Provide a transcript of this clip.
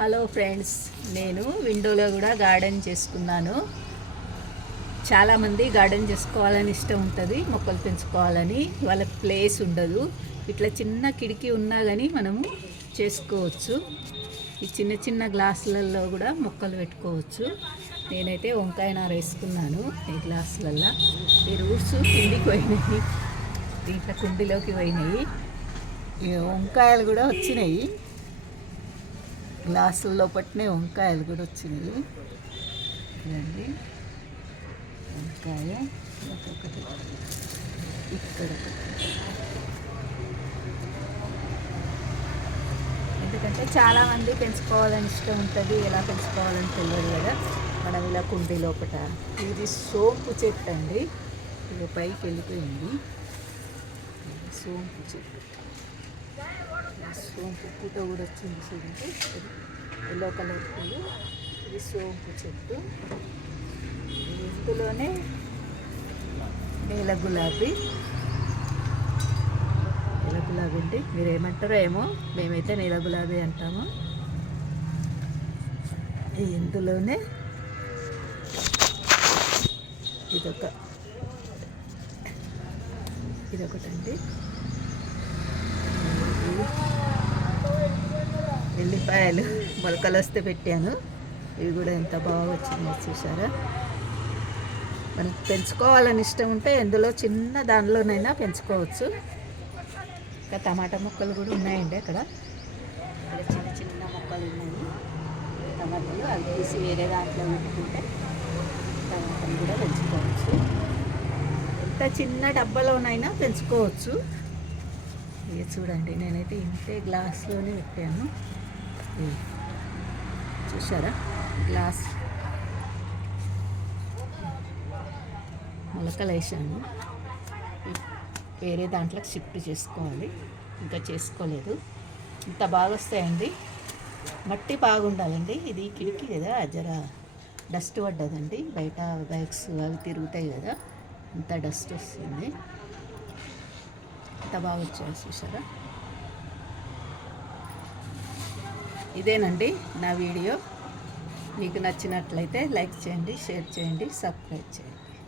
Hello friends, నేను విండోలో కూడా గార్డెన్ చేసుకున్నాను. చాలామంది గార్డెన్ చేసుకోవాలని ఇష్టం ఉంటుంది, మొక్కలు పెంచుకోవాలని. వాళ్ళకి ప్లేస్ ఉండదు. ఇట్లా చిన్న కిటికీ ఉన్నా కానీ మనము చేసుకోవచ్చు. ఈ చిన్న చిన్న గ్లాసులలో కూడా మొక్కలు పెట్టుకోవచ్చు. నేనైతే వంకాయ నార వేసుకున్నాను ఈ గ్లాసులల్లో. ఈ రూట్స్ కిందికి పోయినాయి, దీంట్లో కుండీలోకి పోయినాయి. ఈ వంకాయలు కూడా వచ్చినాయి, గ్లాసుల్లో పట్టిన వంకాయలు కూడా వచ్చినాయి. ఇదండి వంకాయ, ఒకటి ఇక్కడ ఒకటి. ఎందుకంటే చాలామంది పెంచుకోవాలని ఇష్టం ఉంటుంది, ఎలా పెంచుకోవాలని తెలియదు కదా. మనం ఇలా కుండీ లోపల. ఇది సోంపు చెట్టు అండి, ఇక పైకి వెళ్ళిపోయింది. సోంపు చెట్టు, సోంపు పూట కూడా వచ్చింది చూడండి, ఎల్లో కలర్ పూలు. ఇది సోంపు చెట్టు. ఇందులోనే నీల గులాబీ అండి, మీరు ఏమంటారో ఏమో, మేమైతే నీల గులాబీ అంటాము. ఇందులోనే ఇదొకటండి, ఎల్లిపాయలు మొలకలు వస్తే పెట్టాను. ఇవి కూడా ఎంత బాగా వచ్చిందో చూసారా. మనకి పెంచుకోవాలని ఇష్టం ఉంటే ఎందులో చిన్న దానిలోనైనా పెంచుకోవచ్చు. ఇంకా టమాటా మొక్కలు కూడా ఉన్నాయండి అక్కడ చిన్న చిన్న మొక్కలు ఉన్నాయి. టమాటాలు అవి తీసి వేరే దాంట్లో పెట్టుకుంటే టమాటాలు కూడా పెంచుకోవచ్చు. ఎంత చిన్న డబ్బాలోనైనా పెంచుకోవచ్చు. ఇక చూడండి, నేనైతే ఇంతే గ్లాస్లోనే పెట్టాను. చూసారా, గ్లాస్ మొలకలు వేసాను. వేరే దాంట్లోకి షిఫ్ట్ చేసుకోవాలి, ఇంకా చేసుకోలేదు. ఇంత బాగా వస్తాయండి. మట్టి బాగుండాలండి. ఇది కిటికీ కదా, జర డస్ట్ పడ్డదండి. బయట బైక్స్ అవి తిరుగుతాయి కదా, అంత డస్ట్ వస్తుంది. ఎంత బాగా వచ్చాయి చూసారా. ఇదేనండి నా వీడియో. మీకు నచ్చినట్లయితే లైక్ చేయండి, షేర్ చేయండి, సబ్స్క్రైబ్ చేయండి.